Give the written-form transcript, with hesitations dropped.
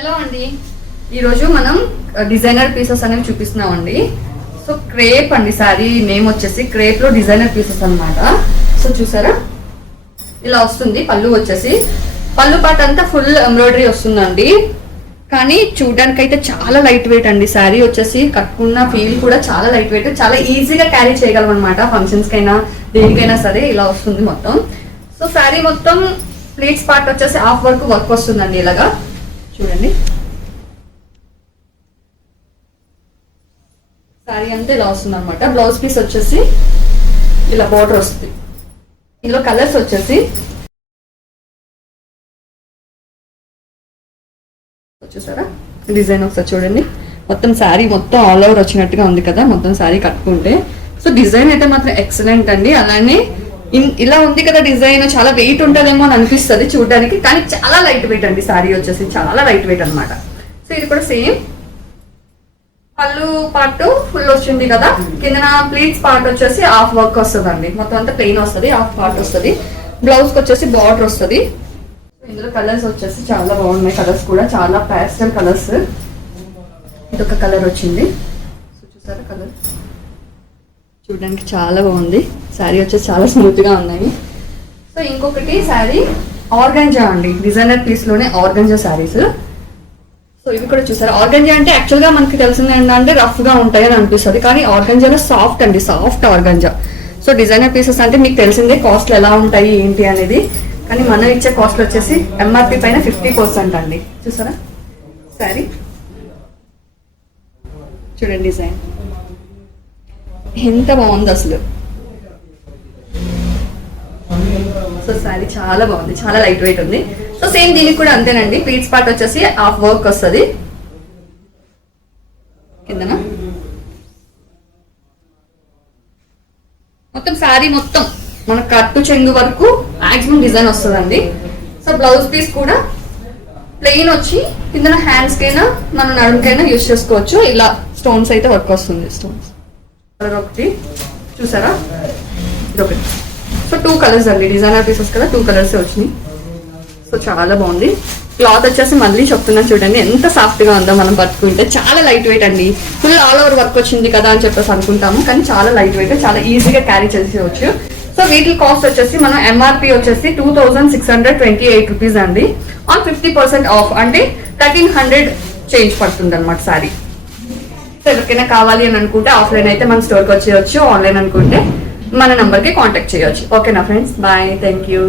Hello అండి, ఈరోజు మనం డిజైనర్ పీసెస్ అనేవి చూపిస్తున్నామండి. సో క్రేప్ అండి, శారీ నేమ్ వచ్చేసి క్రేప్ లో డిజైనర్ పీసెస్ అన్నమాట. సో చూసారా, ఇలా వస్తుంది. పళ్ళు వచ్చేసి పళ్ళు పాట అంతా ఫుల్ ఎంబ్రాయిడరీ వస్తుందండి. కానీ చూడడానికి అయితే చాలా లైట్ వెయిట్ అండి. శారీ వచ్చేసి కట్టుకున్న ఫీల్ కూడా చాలా లైట్ వెయిట్, చాలా ఈజీగా క్యారీ చేయగలం అనమాట. ఫంక్షన్స్ కైనా దేనికైనా సరే ఇలా వస్తుంది మొత్తం. సో శారీ మొత్తం ప్లీట్స్ పార్ట్ వచ్చేసి హాఫ్ వరకు వర్క్ వస్తుందండి. ఇలాగా చూడండి, శారీ అంతా ఇలా వస్తుంది అనమాట. బ్లౌజ్ పీస్ వచ్చేసి ఇలా బార్డర్ వస్తుంది. ఇందులో కలర్స్ వచ్చేసి చూసారా, డిజైన్ ఒకసారి చూడండి. మొత్తం శారీ మొత్తం ఆల్ ఓవర్ వచ్చినట్టుగా ఉంది కదా మొత్తం శారీ కట్టుకుంటే. సో డిజైన్ అయితే మాత్రం ఎక్సలెంట్ అండి. అలానే ఇలా ఉంది కదా డిజైన్, చాలా వెయిట్ ఉంటుందేమో అని అనిపిస్తుంది చూడడానికి, కానీ చాలా లైట్ వెయిట్ అండి. శారీ వచ్చేసి చాలా లైట్ వెయిట్ అనమాట. సో ఇది కూడా సేమ్ పళ్ళు పార్ట్ ఫుల్ వచ్చింది కదా, కింద ప్లీట్స్ పార్ట్ వచ్చేసి హాఫ్ వర్క్ వస్తుంది. మొత్తం అంతా ప్లెయిన్ వస్తుంది, హాఫ్ పార్ట్ వస్తుంది. బ్లౌజ్ కి వచ్చేసి బార్డర్ వస్తుంది. ఇందులో కలర్స్ వచ్చేసి చాలా బాగున్నాయి. కలర్స్ కూడా చాలా ప్యాస్టల్ కలర్స్. ఇదొక కలర్ వచ్చింది. సో చూసారా, కలర్ చూడడానికి చాలా బాగుంది. శారీ వచ్చేసి చాలా స్మూత్ గా ఉన్నాయి. సో ఇంకొకటి శారీ ఆర్గాంజా అండి, డిజైనర్ పీస్ లోనే ఆర్గాంజా శారీస్. సో ఇవి కూడా చూసారా, ఆర్గాంజా అంటే యాక్చువల్ గా మనకి తెలిసింది ఏంటంటే రఫ్ గా ఉంటాయి అని అనిపిస్తుంది, కానీ ఆర్గాంజాలో సాఫ్ట్ అండి, soft organza. So designer pieces అంటే మీకు తెలిసిందే కాస్ట్లు ఎలా ఉంటాయి ఏంటి అనేది. కానీ మనం ఇచ్చే కాస్ట్ వచ్చేసి ఎంఆర్పి పైన 50% అండి. చూసారా శారీ, చూడండి డిజైన్ ఎంత బాగుంది అసలు. సో శారీ చాలా బాగుంది, చాలా లైట్ వెయిట్ ఉంది. సో సేమ్ దీనికి కూడా అంతేనండి. ప్లీట్స్ పార్ట్ వచ్చేసి హాఫ్ వర్క్ వస్తుంది కిందన. మొత్తం శారీ మొత్తం మన కట్టు చెంగు వరకు మాక్సిమం డిజైన్ వస్తుందండి. సో బ్లౌజ్ పీస్ కూడా ప్లెయిన్ వచ్చి కింద హ్యాండ్స్ కైనా మన నడుముకైనా యూజ్ చేసుకోవచ్చు. ఇలా స్టోన్స్ అయితే వర్క్ వస్తుంది. స్టోన్స్ కలర్ ఒకటి చూసారా, ఇదొకటి. సో 2 కలర్స్ అండి, డిజైనర్ పీసెస్ కదా 2 కలర్స్ వచ్చినాయి. సో చాలా బాగుంది. క్లాత్ వచ్చేసి మళ్ళీ చెప్తున్నాను చూడండి ఎంత సాఫ్ట్ గా ఉందో. మనం పట్టుకుంటే చాలా లైట్ వెయిట్ అండి. ఫుల్ ఆల్ ఓవర్ వర్క్ వచ్చింది కదా అని చెప్పేసి అనుకుంటాము, కానీ చాలా లైట్ వెయిట్, చాలా ఈజీగా క్యారీ చేసేవచ్చు. సో వీటి కాస్ట్ వచ్చేసి మనం ఎంఆర్పి వచ్చేసి 2628 రూపీస్ అండి. ఆన్ 50% ఆఫ్ అంటే 1300 చేంజ్ పడుతుంది అనమాట శారీ. సో ఎవరికైనా కావాలి అని అనుకుంటే ఆఫ్లైన్ అయితే మన స్టోర్కి వచ్చేయచ్చు, ఆన్లైన్ అనుకుంటే మన నంబర్కి కాంటాక్ట్ చేయొచ్చు. ఓకేనా ఫ్రెండ్స్, బాయ్, థ్యాంక్ యూ.